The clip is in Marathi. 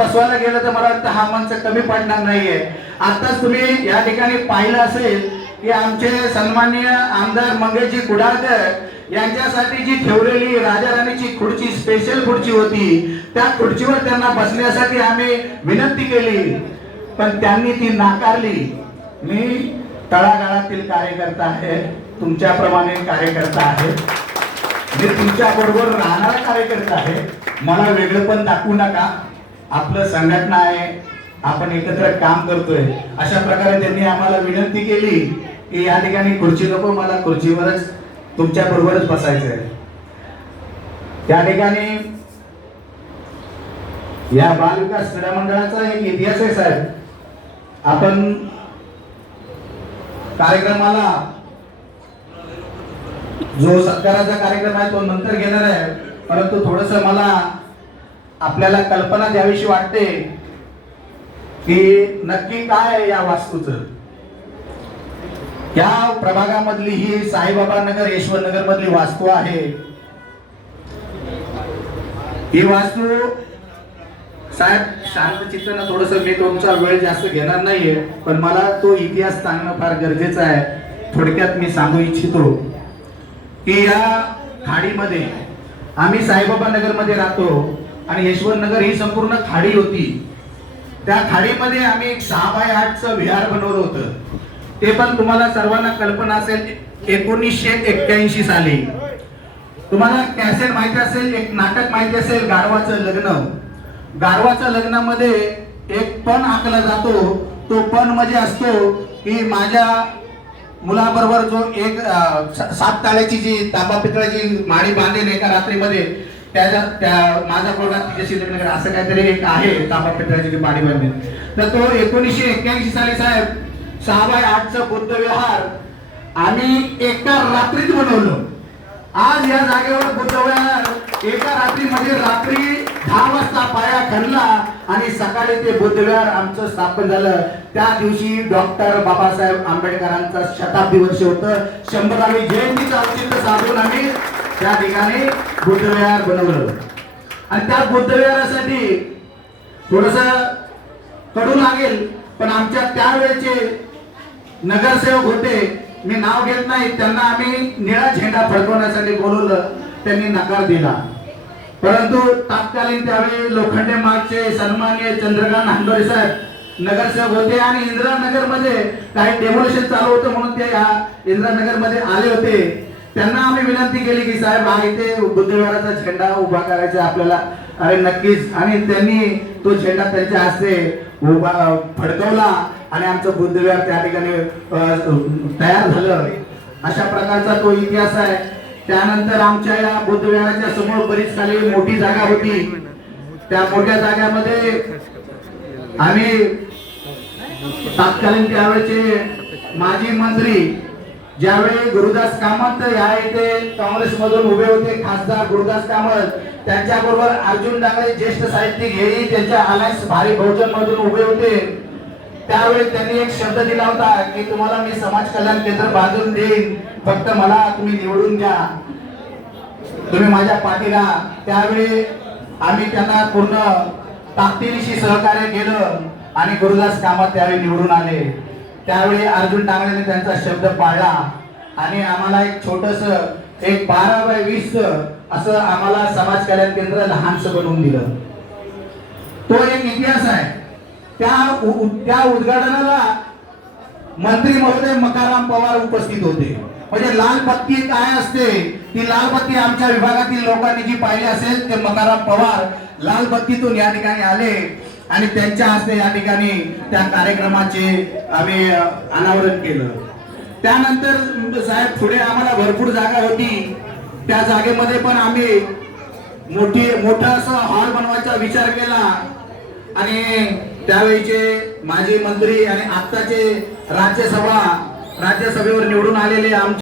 बसवायला गेलं तर मला वाटतं हा मंच कमी पडणार नाहीये. आताच तुम्ही या ठिकाणी पाहिलं असेल की आमचे सन्माननीय आमदार मंगेशजी कुडाळकर यांच्यासाठी जी ठेवलेली राजा राणीची खुर्ची, स्पेशल खुर्ची होती, त्या खुर्चीवर त्यांना बसण्यासाठी आम्ही विनंती केली, पण त्यांनी ती नाकारली. मी तळागाळातील कार्यकर्ता आहे, तुमच्याप्रमाणे कार्यकर्ता आहे, मी तुमच्या बरोबर राहणारा कार्यकर्ता आहे. मला वेगळं पण दाखवू नका. आपलं संघटना आहे, आपण एकत्र काम करतोय. अशा प्रकारे त्यांनी आम्हाला विनंती केली की या ठिकाणी खुर्ची नको, मला खुर्चीवरच तुमच्या बरोबरच बसायचं आहे. त्या ठिकाणी या बालविकास क्रीडा मंडळाचा एक इतिहास आहे साहेब. आपण कार्यक्रमाला जो सत्काराचा कार्यक्रम आहे तो नंतर घेणार आहे, परंतु थोडस मला आपल्याला कल्पना द्यावीशी वाटते की नक्की काय आहे या वास्तूचं. या प्रभागामधली ही साईबाबा नगर, यशवंत नगर मधली वास्तू आहे. ही वास्तू साहेब शांत चित्तानं थोडस, मी तुमचा वेळ जास्त घेणार नाहीये, पण मला तो इतिहास सांगणं फार गरजेचं आहे. थोडक्यात मी सांगू इच्छितो की या खाडीमध्ये आम्ही साईबाबा नगर मध्ये राहतो आणि यशवंत नगर ही संपूर्ण खाडी होती. त्या खाडीमध्ये आम्ही एक 6x8चं विहार बनवलं होतं. ते पण तुम्हाला सर्वांना कल्पना असेल 1981 साली. तुम्हाला कॅसेट माहिती असेल, एक नाटक माहिती असेल, गाढवाचं लग्न. गाढवाच्या लग्नामध्ये एक पण आखला जातो. तो पण म्हणजे असतो की माझ्या मुलाबरोबर जो एक 7 ताळ्याची जी तांबा पितळाची माळी बांधेल एका रात्रीमध्ये, त्या माझा पोरगा तिच्याशी लग्न करा, असं काहीतरी एक आहे तांबा पितळाची जी माळी बांधेल. तर तो 1981 साली साहेब 6x8चं बुद्ध विहार आम्ही एका रात्रीत बनवलं. आज या जागेवर बुद्ध विहार एका रात्रीमध्ये रात्री 10 वाजता पाया खणला आणि सकाळी ते बुद्ध विहार आमचं स्थापन झालं. त्या दिवशी डॉक्टर बाबासाहेब आंबेडकरांचा शताब्दी वर्ष होतं. 100वी जयंतीचं औचित्य साधून आम्ही त्या ठिकाणी बुद्ध विहार बनवलं. आणि त्या बुद्ध विहारासाठी थोडस कडू लागेल, पण आमच्या त्यावेळेचे नगरसेवक होते, मी नाव घेत नाही, त्यांना आम्ही निळा झेंडा फडकवण्यासाठी बोलवलं. त्यांनी नकार दिला. परंतु तत्कालीन त्यावेळी लोखंडे मार्गचे सन्माननीय चंद्रकांत हांडोरे साहेब नगरसेवक होते आणि इंदिरानगर मध्ये काही डेमोलेशन चालू होतं म्हणून ते इंदिरानगर मध्ये आले होते. त्यांना आम्ही विनंती केली की साहेब हा इथे बुद्धविहाराचा झेंडा उभा करायचा आपल्याला. अरे नक्कीच. आणि त्यांनी तो झेंडा त्यांच्या हस्ते उभा फडकवला आणि आमचं बुद्धविहार त्या ठिकाणी तयार झालं. अशा प्रकारचा तो इतिहास आहे. त्यानंतर आमच्या या बुद्धविहाराच्या समोर बरीच खाली मोठी जागा होती. त्या मोठ्या जागेमध्ये आम्ही तत्कालीन त्यावेळेचे माजी मंत्री ज्यावेळी गुरुदास कामत या इथे काँग्रेस मधून उभे होते, खासदार गुरुदास कामत, त्यांच्याबरोबर अर्जुन डांगळे ज्येष्ठ साहित्यिक हेही त्यांच्या अलायन्स भारी बहुजन मधून उभे होते. त्यावेळी त्यांनी एक शब्द दिला होता की तुम्हाला मी समाज कल्याण केंद्र बांधून देईन, फक्त मला तुम्ही निवडून द्या, तुम्ही माझ्या पाठीला. त्यावेळी आम्ही त्यांना पूर्ण ताकदीनिशी सहकार्य केलं आणि गुरुदास कामत त्यावेळी निवडून आले. त्यावेळी अर्जुन डांगळेने त्यांचा शब्द पाळला आणि आम्हाला एक छोटस एक 12x20 असं आम्हाला समाज कल्याण केंद्र लहानसं बनवून दिलं. तो एक इतिहास आहे. त्या उद्घाटनाला मंत्री महोदय मकाराम पवार उपस्थित होते. म्हणजे लाल बत्ती काय असते, ती लाल बत्ती आमच्या विभागातील लोकांनी जी पाहिली असेल ते मकाराम पवार लाल बत्तीतून या ठिकाणी आले आणि त्यांच्या हस्ते या ठिकाणी त्या कार्यक्रमाचे आम्ही अनावरण केलं. त्यानंतर साहेब पुढे आम्हाला भरपूर जागा होती. त्या जागेमध्ये पण आम्ही मोठा असा हॉल बनवायचा विचार केला आणि त्यावेळीचे माजी मंत्री आणि आत्ताचे राज्यसभेवर निवडून आलेले आमचे